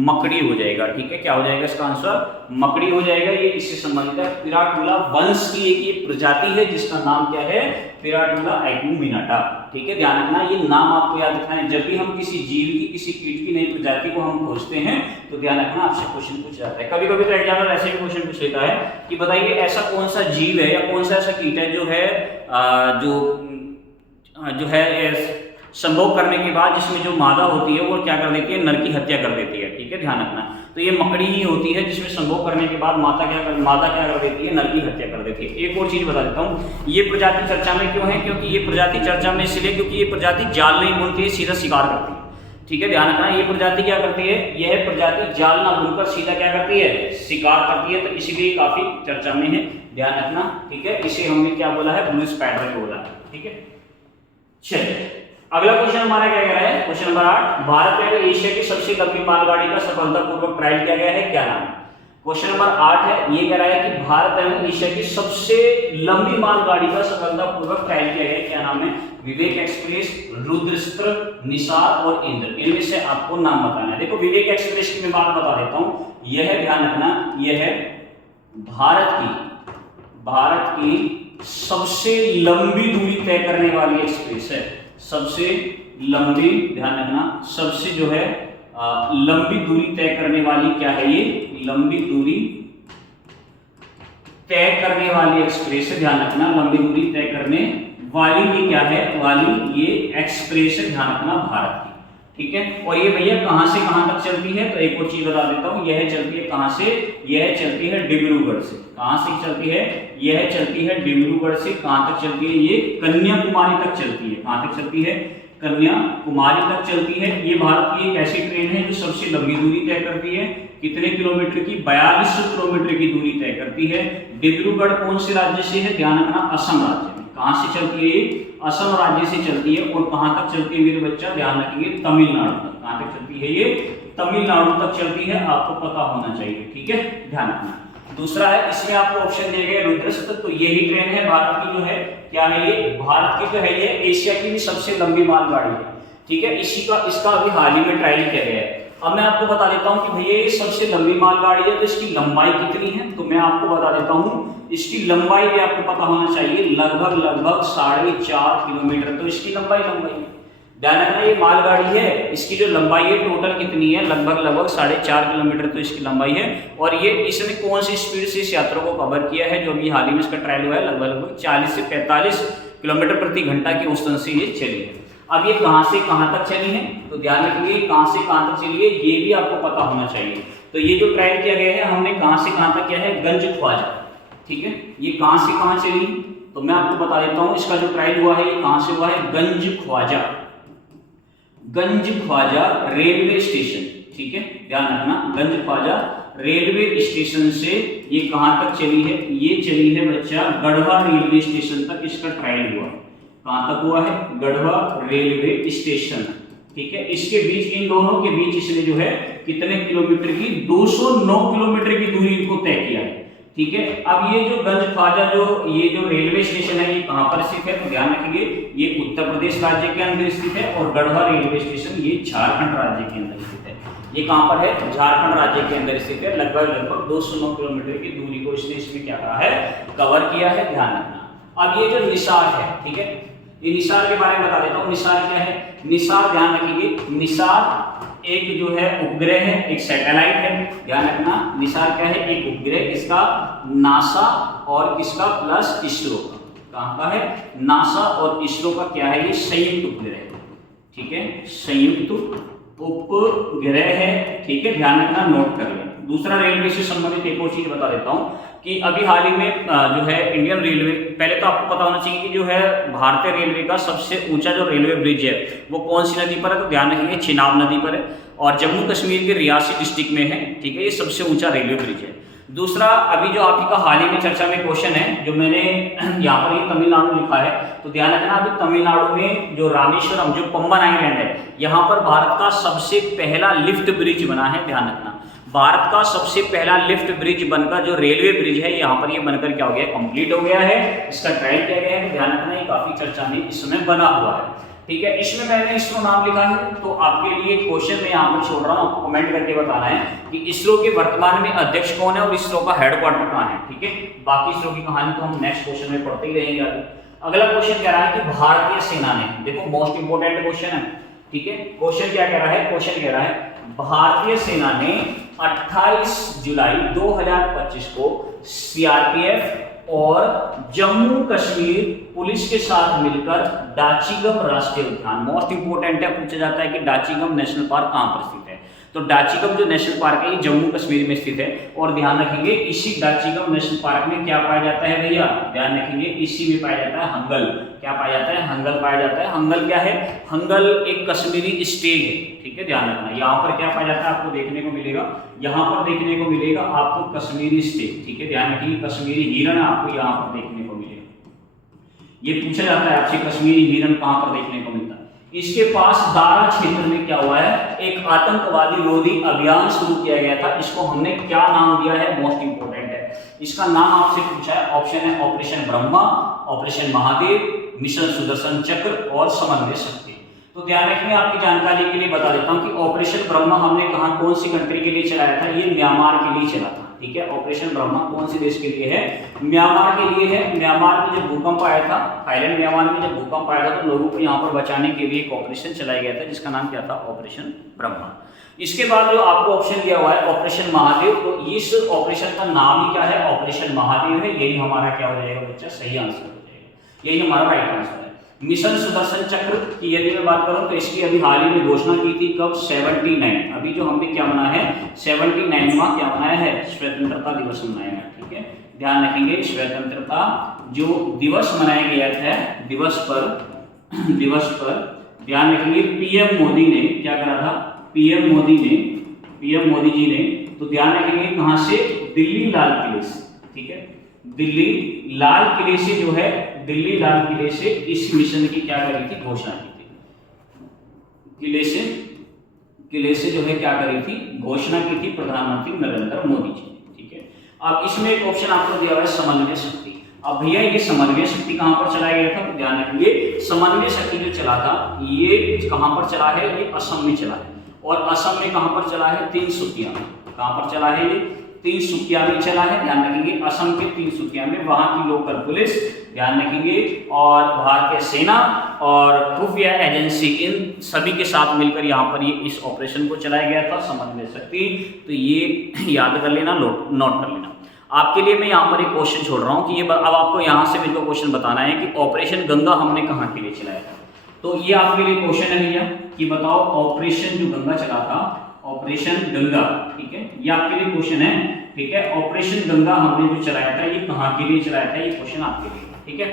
मकड़ी हो जाएगा। ठीक है, क्या हो जाएगा इसका आंसर? मकड़ी हो जाएगा। ये किससे संबंधित है? पिराटूला वंश की एक ये प्रजाति है जिसका नाम क्या है? पिराटूला एक्यूमिनाटा। ठीक है, ध्यान रखना ये नाम आपको याद रखना है। जब भी हम किसी जीव की, किसी कीट की नई प्रजाति को हम खोजते हैं तो ध्यान रखना आपसे क्वेश्चन पूछ जाता है। कभी कभी तो एग्जामिनर ऐसे भी क्वेश्चन पूछ लेता है कि बताइए ऐसा कौन सा जीव है या कौन सा ऐसा कीट है जो है जो है संभोग करने के बाद जिसमें जो मादा होती है वो क्या कर देती है? नर की हत्या कर देती है। ठीक है, ध्यान रखना। तो ये मकड़ी ही होती है जिसमें संभोग करने के बाद मादा क्या कर देती है? नर की हत्या कर देती है। एक और चीज बता देता हूँ, ये प्रजाति चर्चा में क्यों है? क्योंकि ये प्रजाति चर्चा में इसलिए क्योंकि ये प्रजाति जाल नहीं बुनती है, सीधा शिकार करती है। ठीक है, ध्यान रखना ये प्रजाति क्या करती है? यह प्रजाति जाल ना बुनकर सीधा क्या करती है? शिकार करती है। तो इसीलिए काफी चर्चा में है, ध्यान रखना। ठीक है, इसे हमने क्या बोला है? ब्लू स्पैडर बोला है। ठीक है, चलिए अगला क्वेश्चन हमारा क्या कह रहा है? क्वेश्चन नंबर 8, भारत में एशिया की सबसे लंबी मालगाड़ी का सफलतापूर्वक ट्रायल किया गया है, क्या नाम? क्वेश्चन नंबर 8 है, ये कह रहा है कि भारत एवं एशिया की सबसे लंबी मालगाड़ी का सफलतापूर्वक ट्रायल किया गया है, क्या नाम है? विवेक एक्सप्रेस, रुद्रस्त्र, निसार और इंद्र। इनमें से आपको नाम बताना है। देखो विवेक एक्सप्रेस की मैं बात बता देता हूं, यह है, ध्यान रखना, यह है भारत की सबसे लंबी दूरी तय करने वाली एक्सप्रेस है। सबसे लंबी, ध्यान रखना, सबसे जो है लंबी दूरी तय करने वाली क्या है? ये लंबी दूरी तय करने वाली एक्सप्रेस है। ध्यान रखना, लंबी दूरी तय करने वाली ये क्या है? वाली ये एक्सप्रेस है, ध्यान रखना, भारत की। ठीक है, और ये भैया कहां से कहां तक चलती है? तो एक और चीज बता देता हूं, यह चलती है कहां से? यह चलती है डिब्रूगढ़ से। कहां से चलती है? यह चलती है डिब्रूगढ़ से। कहां तक चलती है? ये कन्याकुमारी तक चलती है। कहां तक चलती है? कन्याकुमारी तक चलती है। ये भारत की एक ऐसी ट्रेन है जो सबसे लंबी दूरी तय करती है। कितने किलोमीटर की? 4200 किलोमीटर की दूरी तय करती है। डिब्रूगढ़ कौन से राज्य से है? ध्यान रखना, असम राज्य में। कहां से चलती है? असम राज्य से चलती है। और कहां तक चलती है मेरे बच्चा? ध्यान रखेंगे, तमिलनाडु तक। कहां तक चलती है? ये तमिलनाडु तक चलती है, आपको पता होना चाहिए। ठीक है, ध्यान रखना। दूसरा है, इसमें आपको ऑप्शन दिए गए रुद्रस्त्र, तो यही ट्रेन है भारत की जो है, क्या है ये? भारत की जो है ये एशिया की भी सबसे लंबी मालगाड़ी है। ठीक है, इसका अभी हाल ही में ट्रायल किया गया है। अब मैं आपको बता देता हूं कि भैया ये सबसे लंबी मालगाड़ी है, तो इसकी लंबाई कितनी है, तो मैं आपको बता देता हूं इसकी लंबाई भी आपको पता होना चाहिए, लगभग 4.5 किलोमीटर। तो इसकी लंबाई है, ध्यान रखना ये मालगाड़ी है, इसकी जो लंबाई है टोटल कितनी है, लगभग 4.5 किलोमीटर तो इसकी लंबाई है। और ये इसने कौन सी स्पीड से इस यात्रा को कवर किया है, जो अभी हाल ही में इसका ट्रायल हुआ है, लगभग 40 से 45 किलोमीटर प्रति घंटा की औसतन से ये चली है। अब ये कहां से कहां तक चली है, तो ध्यान रखिए कहां से कहां तक चली है ये भी आपको पता होना चाहिए। तो ये जो ट्रायल किया गया है हमने कहां से कहां तक किया है, गंज ख्वाजा, ठीक है। ये कहां से कहां चली, तो मैं आपको बता देता हूं इसका जो ट्रायल हुआ है ये कहां से हुआ है, गंज ख्वाजा रेलवे स्टेशन, ठीक है, ध्यान रखना गंज ख्वाजा रेलवे स्टेशन से ये कहां तक चली है, ये चली है बच्चा गढ़वा रेलवे स्टेशन तक इसका ट्रायल हुआ। कहां तक हुआ है, गढ़वा रेलवे स्टेशन, ठीक है। इसके बीच, इन दोनों के बीच इसने जो है कितने किलोमीटर की, 209 किलोमीटर की दूरी को तय किया है, ठीक है। अब ये जो गंज ख्वाजा ये जो रेलवे स्टेशन है ये कहां पर स्थित है, तो ध्यान रखिए ये उत्तर प्रदेश राज्य के अंदर स्थित है, और गढ़वा रेलवे स्टेशन ये झारखंड राज्य के अंदर स्थित है। ये कहां पर है, झारखंड राज्य के अंदर स्थित है। लगभग 209 किलोमीटर की दूरी को इसने क्या कहा है, कवर किया है, ध्यान रखना। अब ये जो निसार है, ठीक है, ये निसार के बारे में बता देता हूं। निसार क्या है, निसार ध्यान रखिए, निसार एक जो है उपग्रह है, एक सैटेलाइट है, ध्यान रखना। निसार क्या है, एक उपग्रह, किसका, नासा और किसका प्लस इसरो का। कहां का है, नासा और इसरो का क्या है, ये संयुक्त उपग्रह है, ठीक है, संयुक्त उपग्रह है, ठीक है, ध्यान रखना, नोट कर लें। दूसरा रेलवे से संबंधित एक और चीज बता देता हूं कि अभी हाल ही में जो है इंडियन रेलवे, पहले तो आपको पता होना चाहिए कि जो है भारतीय रेलवे का सबसे ऊंचा जो रेलवे ब्रिज है वो कौन सी नदी पर है, तो ध्यान रखिए चिनाब नदी पर है, और जम्मू कश्मीर के रियासी डिस्ट्रिक्ट में है, ठीक है, ये सबसे ऊंचा रेलवे ब्रिज है। दूसरा, अभी जो आपका हाल ही में चर्चा में क्वेश्चन है, जो मैंने यहाँ पर ये तमिलनाडु लिखा है, तो ध्यान रखना अभी तमिलनाडु में जो रामेश्वरम, जो पंबन आइलैंड है, यहाँ पर भारत का सबसे पहला लिफ्ट ब्रिज बना है, ध्यान रखना। भारत का सबसे पहला लिफ्ट ब्रिज बनकर जो रेलवे ब्रिज है यहाँ पर ये बनकर क्या हो गया, कंप्लीट हो गया है, इसका ट्रायल किया गया है, ध्यान रखना ये काफी चर्चा में इस समय बना हुआ है, ठीक है। इसमें मैंने इसरो नाम लिखा है, तो आपके लिए क्वेश्चन में यहाँ पर छोड़ रहा हूँ, आपको कमेंट करके बताना है कि इसरो के वर्तमान में अध्यक्ष कौन है और इसरो का हेडक्वार्टर कहाँ है, ठीक है। बाकी इसरो की कहानी तो हम नेक्स्ट क्वेश्चन में पढ़ते ही रहेंगे आगे। अगला क्वेश्चन कह रहा है कि भारतीय सेना ने, देखो मोस्ट इंपोर्टेंट क्वेश्चन है, ठीक है। क्वेश्चन क्या कह रहा है, क्वेश्चन कह रहा है भारतीय सेना ने 28 जुलाई 2025 को सीआरपीएफ और जम्मू कश्मीर पुलिस के साथ मिलकर डाचीगम राष्ट्रीय उद्यान, मोस्ट इंपोर्टेंट है, पूछा जाता है कि डाचीगम नेशनल पार्क कहां पर स्थित है, तो डाचीगम जो नेशनल पार्क है ये जम्मू कश्मीर में स्थित है। और ध्यान रखेंगे इसी डाचीगम नेशनल पार्क में क्या पाया जाता है भैया, ध्यान रखेंगे इसी में पाया जाता है हंगल, क्या पाया जाता है, हंगल पाया जाता है। हंगल क्या है, हंगल एक कश्मीरी स्टेग है, ठीक है, ध्यान रखना। यहाँ पर क्या पाया जाता है, आपको देखने को मिलेगा, यहाँ पर देखने को मिलेगा आपको कश्मीरी स्टेग, ठीक है, ध्यान रखिए कश्मीरी हिरण आपको यहाँ पर देखने को मिलेगा। ये पूछा जाता है आपसे कश्मीरी हिरण कहां पर देखने को मिलता है। इसके पास दारा क्षेत्र में क्या हुआ है, एक आतंकवादी रोधी अभियान शुरू किया गया था, इसको हमने क्या नाम दिया है, मोस्ट इंपोर्टेंट है, इसका नाम आपसे पूछा है। ऑप्शन है operation Brahma, operation Mahadev, mission Sudarshan चक्र और समन्वय शक्ति। तो ध्यान रखिए, आपकी जानकारी के लिए बता देता हूं कि ऑपरेशन ब्रह्मा हमने कहां, कौन सी कंट्री के लिए चलाया था, ये म्यांमार के लिए चला था, ठीक है। ऑपरेशन ब्रह्मा कौन से देश के लिए है, म्यांमार के लिए है। म्यांमार में जब भूकंप आया था, थाईलैंड म्यांमार में जब भूकंप आया था, तो लोगों को यहाँ पर बचाने के लिए एक ऑपरेशन चलाया गया था जिसका नाम क्या था, ऑपरेशन ब्रह्मा। इसके बाद जो आपको ऑप्शन दिया हुआ है ऑपरेशन महादेव, तो इस ऑपरेशन का नाम ही क्या है, ऑपरेशन महादेव है। यही हमारा क्या हो जाएगा बच्चा, सही आंसर हो जाएगा, यही हमारा राइट आंसर है। मिशन सुदर्शन चक्र की यदि मैं बात करूं तो इसकी अभी हाल ही में घोषणा की थी, कब, 79, अभी जो हमने क्या मनाया है, 79वां क्या मनाया है, स्वतंत्रता दिवस मनाया है, ठीक है, ध्यान रखेंगे। स्वतंत्रता जो दिवस मनाया गया था, दिवस पर ध्यान रखेंगे पीएम मोदी ने क्या करा था, पीएम मोदी जी ने, तो ध्यान रखेंगे कहां से, दिल्ली लाल किले से, ठीक है, दिल्ली लाल किले से जो है, दिल्ली लाल किले से इस मिशन की क्या करी थी, घोषणा की थी, किले से जो है क्या करी थी, घोषणा की थी प्रधानमंत्री नरेंद्र मोदी जी, ठीक है। अब इसमें एक ऑप्शन आपको दिया हुआ है समन्वय शक्ति। अब भैया ये समन्वय शक्ति कहां पर चलाया गया था, तो ध्यान रखिए समन्वय शक्ति जो चला था ये कहां पर चला है, ये असम में चला है। और असम में कहां पर चला है, तिनसुकिया में। कहां पर चला है ये, तिनसुकिया में चला है, ध्यान रखेंगे, असम के तिनसुकिया में, वहां की लोकल पुलिस, ध्यान रखेंगे, और भारतीय सेना और खुफिया एजेंसी, इन सभी के साथ मिलकर यहाँ पर ये इस ऑपरेशन को चलाया गया था, समन्वय शक्ति। तो ये याद कर लेना, नोट कर लेना। आपके लिए मैं यहाँ पर एक क्वेश्चन छोड़ रहा हूँ कि ये अब आपको यहाँ से मेरे को क्वेश्चन बताना है कि ऑपरेशन गंगा हमने कहाँ के लिए चलाया था। तो ये आपके लिए क्वेश्चन है भैया कि बताओ ऑपरेशन जो गंगा चला था, ऑपरेशन गंगा, ठीक है, ये आपके लिए क्वेश्चन है, ठीक है। ऑपरेशन गंगा हमने जो चलाया था ये कहां के लिए चलाया था, ये क्वेश्चन आपके लिए, ठीक है।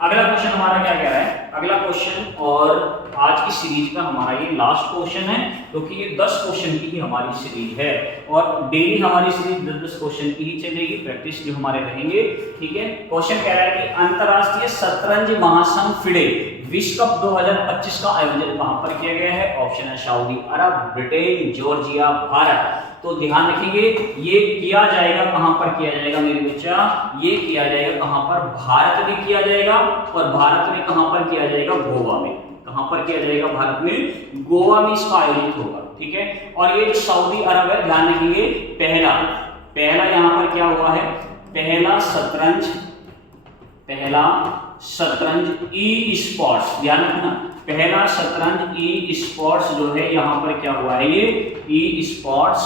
अगला क्वेश्चन हमारा क्या कह रहा है, अगला क्वेश्चन, और आज की सीरीज का हमारा ये लास्ट क्वेश्चन है, क्योंकि ये 10 क्वेश्चन की ही हमारी सीरीज है और डेली हमारी सीरीज 10 क्वेश्चन की ही चलेगी, प्रैक्टिस जो हमारे रहेंगे, ठीक है। क्वेश्चन कह रहा है कि अंतरराष्ट्रीय शतरंज महासंघ फिडे विश्व कप 2025 का आयोजन कहां पर किया गया है? ऑप्शन है सऊदी अरब, ब्रिटेन, जॉर्जिया, भारत। तो ध्यान रखेंगे ये किया जाएगा कहां पर किया जाएगा मेरे बच्चा, ये किया जाएगा कहां पर, भारत में किया जाएगा, और भारत में कहां पर किया जाएगा, गोवा में। कहां पर किया जाएगा? भारत में गोवा में इसका आयोजित होगा, ठीक है। और ये जो सऊदी अरब है, ध्यान रखेंगे, पहला यहां पर क्या हुआ है, पहला शतरंज ई स्पोर्ट्स, ध्यान रखना, पहला शतरंज ई स्पोर्ट्स जो है यहां पर क्या हुआ है, ये ई स्पोर्ट्स,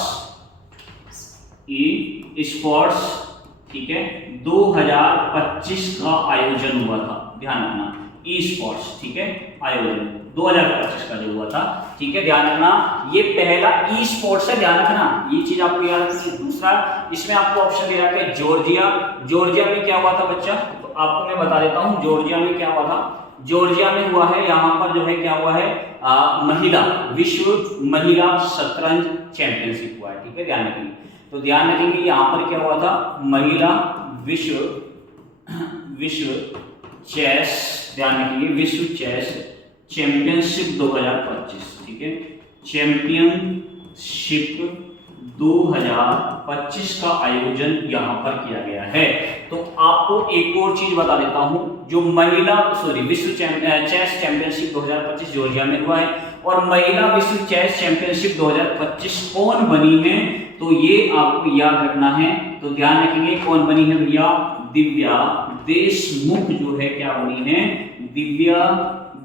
ठीक है, 2025 का आयोजन हुआ था, ध्यान रखना, ई स्पोर्ट्स, ठीक है, आयोजन 2025 का जो हुआ था, ठीक है, ध्यान रखना, ये पहला ई स्पोर्ट्स है, ध्यान रखना, ये चीज आपको याद रखनी। दूसरा, इसमें आपको ऑप्शन दे रखा है जॉर्जिया में क्या हुआ था बच्चा, तो आपको मैं बता देता हूं जॉर्जिया में क्या हुआ था। जॉर्जिया में हुआ है, यहां पर जो है क्या हुआ है, विश्व महिला शतरंज चैंपियनशिप हुआ है, ठीक है, ध्यान रखेंगे। तो ध्यान रखेंगे यहां पर क्या हुआ था, महिला विश्व चेस, ध्यान रखेंगे, विश्व चेस चैंपियनशिप 2025, ठीक है, चैंपियनशिप 2025 का आयोजन यहां पर किया गया है। तो आपको एक और चीज बता देता हूं, जो विश्व चेस चैंपियनशिप 2025 जॉर्जिया में हुआ है, और महिला विश्व चेस चैंपियनशिप 2025 कौन बनी है, तो ये आपको याद रखना है। तो ध्यान रखेंगे कौन बनी है भैया, दिव्या देशमुख जो है क्या बनी है, दिव्या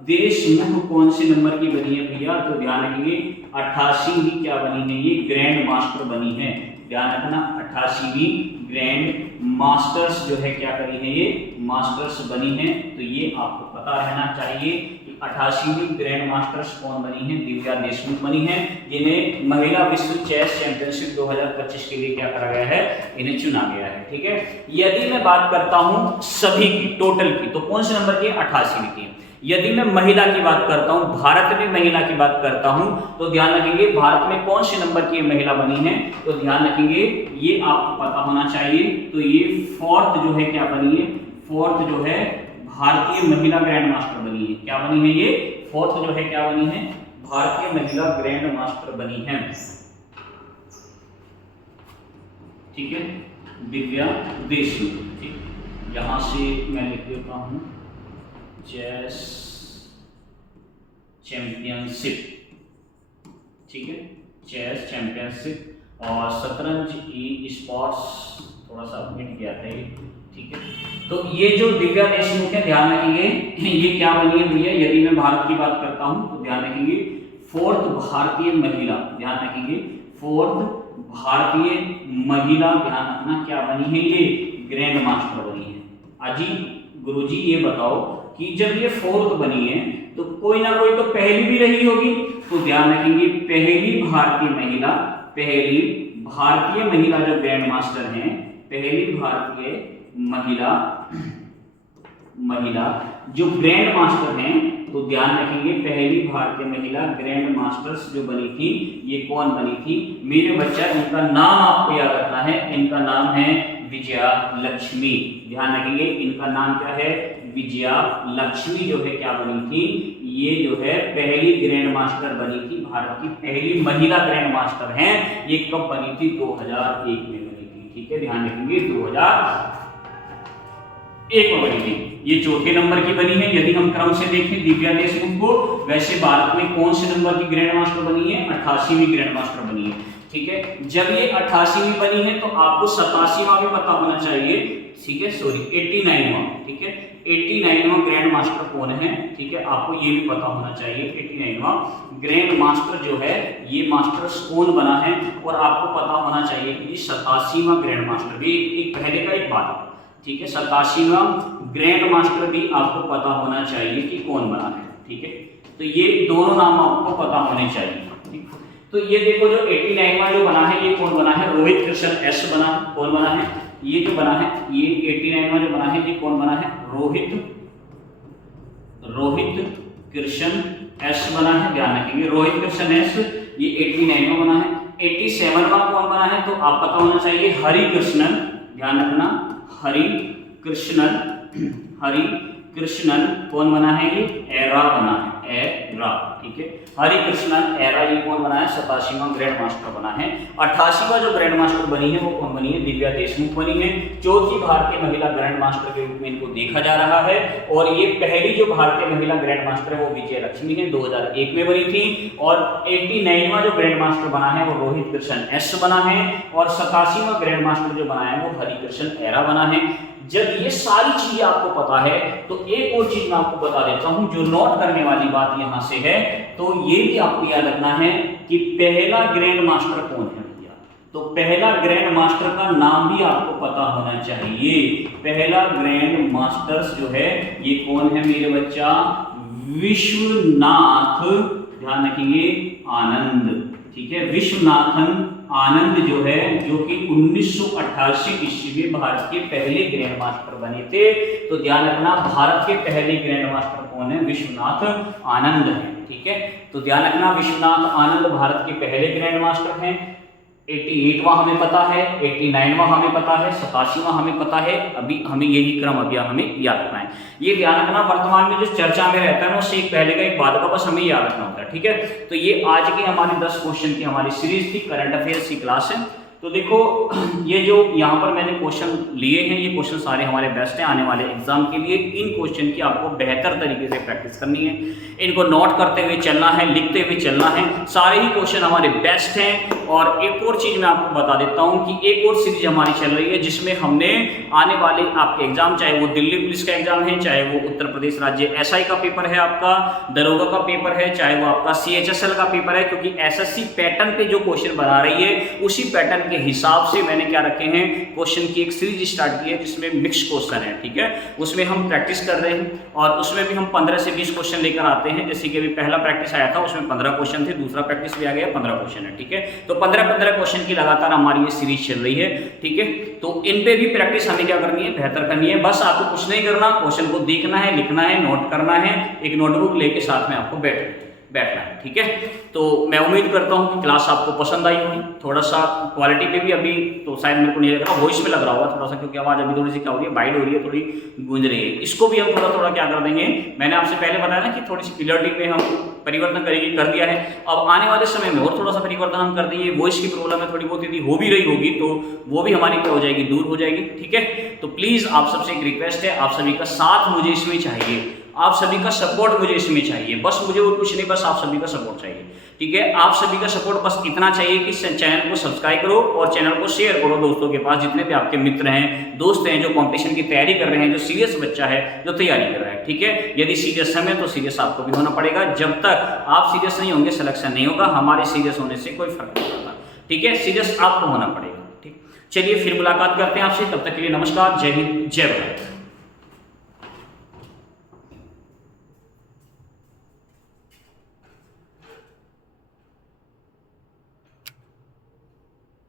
देशमुख कौन से नंबर की बनी है भैया, तो ध्यान रखेंगे 88वीं क्या बनी है, ये ग्रैंड मास्टर बनी है, ध्यान रखना, 88वीं ग्रैंड मास्टर्स जो है क्या करी है, ये मास्टर्स बनी है। तो ये आपको पता रहना चाहिए कि 88वीं ग्रैंड मास्टर्स कौन बनी है, दिव्या देशमुख बनी है, जिन्हें महिला विश्व चेस चैंपियनशिप 2025 के लिए क्या करा गया है, इन्हें चुना गया है, ठीक है। यदि मैं बात करता हूं सभी की, टोटल की, तो कौन से नंबर की, 88वीं की। यदि मैं महिला की बात करता हूं, भारत में महिला की बात करता हूं, तो ध्यान रखेंगे भारत में कौन से नंबर की महिला बनी है, तो ध्यान रखेंगे ये आपको पता होना चाहिए। तो ये 4th जो है क्या बनी है, 4th जो है भारतीय महिला ग्रैंड मास्टर बनी है, क्या बनी है, ये 4th जो है क्या बनी है, भारतीय महिला ग्रैंड मास्टर बनी है, ठीक है, दिव्या देशमुख, ठीक। यहां से मैं लिख देता हूं चेस चैंपियनशिप, ठीक है, चेस चैंपियनशिप, और शतरंज ई स्पोर्ट्स थोड़ा सा मिट गया था ये, ठीक है। तो ये जो दिव्या देशमुख है, ध्यान रखेंगे ये क्या बनी है भैया, यदि मैं भारत की बात करता हूं तो ध्यान रखेंगे 4th भारतीय महिला, ध्यान रखेंगे 4th भारतीय महिला, ध्यान रखना क्या बनी है, ये ग्रैंड मास्टर बनी है। अजी गुरुजी ये बताओ कि जब ये 4th बनी है तो कोई ना कोई तो पहली भी रही होगी, तो ध्यान रखेंगे पहली भारतीय महिला जो ग्रैंड मास्टर हैं, पहली भारतीय महिला जो ग्रैंड मास्टर हैं, तो ध्यान रखेंगे पहली भारतीय महिला ग्रैंड मास्टर्स जो बनी थी, ये कौन बनी थी मेरे बच्चा, इनका नाम आपको याद रखना है, इनका नाम है विजया लक्ष्मी, ध्यान रखेंगे इनका नाम क्या है, विजया लक्ष्मी जो है क्या बनी थी, ये जो है पहली ग्रैंड मास्टर बनी थी, भारत की पहली महिला ग्रैंड मास्टर हैं। ये कब बनी थी, 2001 में बनी थी, ठीक है, ध्यान रखेंगे 2001 एक में बनी थी, ये चौथे नंबर की बनी है। यदि हम क्रम से देखें दिव्या देशमुख को, वैसे भारत में कौन से नंबर की ग्रैंड मास्टर बनी है? 88वीं ग्रैंड मास्टर बनी है। ठीक है, जब ये 88वीं बनी है तो आपको 87वां भी पता होना चाहिए। ठीक है, सॉरी 89वां। ठीक है, 89वां ग्रैंड मास्टर कौन है? ठीक है, आपको ये भी पता होना चाहिए 89वां ग्रैंड मास्टर जो है ये मास्टर्स कौन बना है, और आपको पता होना चाहिए कि 87वां ग्रैंड मास्टर भी एक पहले का एक बात है। ठीक है, 87वां ग्रैंड मास्टर भी आपको पता होना चाहिए कि कौन बना है। ठीक है, तो ये दोनों नाम आपको पता होने चाहिए। ठीक, तो ये देखो जो 89वां जो बना है ये कौन बना है? रोहित कृष्ण एस बना है। कौन बना है? ये जो बना है ये 89वां जो बना है ये कौन बना है? रोहित कृष्ण एस बना है। ध्यान रखेंगे रोहित कृष्ण एस, ये 89वां बना है। 87वां कौन बना है? तो आप पता होना चाहिए हरि कृष्णन। ध्यान रखना, हरि कृष्णन कौन बना है? ये एरा बना है, एरा। ठीक है, हरि कृष्णन एरा ये कौन बना है? 87वां ग्रैंड मास्टर बना है। 88वां जो ग्रैंड मास्टर बनी है वो कौन बनी है? दिव्या देशमुख बनी है। चौथी भारतीय महिला ग्रैंड मास्टर के रूप में इनको देखा जा रहा है। और ये पहली जो भारतीय महिला ग्रैंड मास्टर है वो विजय लक्ष्मी है, 2001 में बनी थी। और 89वां जो ग्रैंड मास्टर बना है वो रोहित कृष्ण एस बना है। और 87वां ग्रैंड मास्टर जो बना है वो हरि कृष्ण एरा बना है। जब ये सारी चीजें आपको पता है तो एक और चीज मैं आपको बता देता हूं जो नोट करने वाली बात यहां से है। तो ये भी आपको याद रखना है कि पहला ग्रैंड मास्टर कौन है भैया। तो पहला ग्रैंड मास्टर का नाम भी आपको पता होना चाहिए। पहला ग्रैंड मास्टर्स जो है ये कौन है मेरे बच्चा? विश्वनाथ, ध्यान रखेंगे, आनंद। ठीक है, विश्वनाथन आनंद जो है, जो कि 1988 ईस्वी में भारत के पहले ग्रैंड मास्टर बने थे। तो ध्यान रखना भारत के पहले ग्रैंड मास्टर कौन है? विश्वनाथ आनंद है। ठीक है, तो ध्यान रखना विश्वनाथ आनंद भारत के पहले ग्रैंड मास्टर हैं। 88वां हमें पता है, 89वां हमें पता है, 87वां हमें पता है। अभी हमें यही क्रम अभी हमें याद रखना है। ये ध्यान रखना वर्तमान में जो चर्चा में रहता है ना उससे एक पहले का एक बाद का बस हमें याद रखना होता है। ठीक है, तो ये आज की हमारी 10 क्वेश्चन की हमारी सीरीज थी, करंट अफेयर्स की क्लास है। तो देखो ये जो यहाँ पर मैंने क्वेश्चन लिए हैं ये क्वेश्चन सारे हमारे बेस्ट हैं आने वाले एग्जाम के लिए। इन क्वेश्चन की आपको बेहतर तरीके से प्रैक्टिस करनी है, इनको नोट करते हुए चलना है, लिखते हुए चलना है। सारे ही क्वेश्चन हमारे बेस्ट हैं। और एक और चीज़ मैं आपको बता देता हूँ कि एक और सीरीज हमारी चल रही है जिसमें हमने आने वाले आपके एग्जाम, चाहे वो दिल्ली पुलिस का एग्जाम है, चाहे वो उत्तर प्रदेश राज्य SI का पेपर है, आपका दरोगा का पेपर है, चाहे वो आपका CHSL का पेपर है, क्योंकि SSC पैटर्न पे जो क्वेश्चन बना रही है उसी पैटर्न के हिसाब से मैंने क्या रखे हैं क्वेश्चन की एक सीरीज स्टार्ट की है जिसमें मिक्स क्वेश्चन है। ठीक है, उसमें हम प्रैक्टिस कर रहे हैं और उसमें भी हम 15 से 20 क्वेश्चन लेकर आते हैं। जैसे कि अभी पहला प्रैक्टिस आया था उसमें 15 क्वेश्चन थे, दूसरा प्रैक्टिस भी आ गया 15 क्वेश्चन है। ठीक है, तो 15-15 क्वेश्चन की लगातार हमारी ये सीरीज चल रही है। ठीक है, तो इन पे भी प्रैक्टिस हमें क्या करनी है, बेहतर करनी है। बस आपको कुछ नहीं करना, क्वेश्चन को देखना है, लिखना है, नोट करना है, एक नोटबुक लेके साथ में आपको बैठना है। ठीक है, तो मैं उम्मीद करता हूँ कि क्लास आपको पसंद आई होगी। थोड़ा सा क्वालिटी पे भी अभी तो शायद मेरे को नहीं लग रहा, वॉइस में लग रहा होगा थोड़ा सा, क्योंकि आवाज़ अभी थोड़ी सी क्या हो रही है, वाइड हो रही है, थोड़ी गूंज रही है। इसको भी हम थोड़ा क्या कर देंगे, मैंने आपसे पहले बताया ना कि थोड़ी सी क्लियरिटी में हम परिवर्तन करेंगे, कर दिया है। अब आने वाले समय में और थोड़ा सा परिवर्तन हम कर देंगे। वॉइस की प्रॉब्लम है थोड़ी बहुत, यदि हो भी रही होगी तो वो भी हमारी क्या हो जाएगी, दूर हो जाएगी। ठीक है, तो प्लीज़ आप सबसे एक रिक्वेस्ट है, आप सभी का साथ मुझे इसमें चाहिए, आप सभी का सपोर्ट मुझे इसमें चाहिए। बस मुझे और कुछ नहीं, बस आप सभी का सपोर्ट चाहिए। ठीक है, आप सभी का सपोर्ट बस इतना चाहिए कि चैनल को सब्सक्राइब करो और चैनल को शेयर करो दोस्तों के पास, जितने भी आपके मित्र हैं, दोस्त हैं जो कंपटीशन की तैयारी कर रहे हैं, जो सीरियस बच्चा है जो तैयारी कर रहा है। ठीक है, यदि सीरियस समय तो सीरियस आपको भी होना पड़ेगा। जब तक आप सीरियस नहीं होंगे सिलेक्शन नहीं होगा। हमारे सीरियस होने से कोई फर्क नहीं पड़ता। ठीक है, सीरियस आपको होना पड़ेगा। ठीक, चलिए फिर मुलाकात करते हैं आपसे, तब तक के लिए नमस्कार, जय हिंद, जय भारत।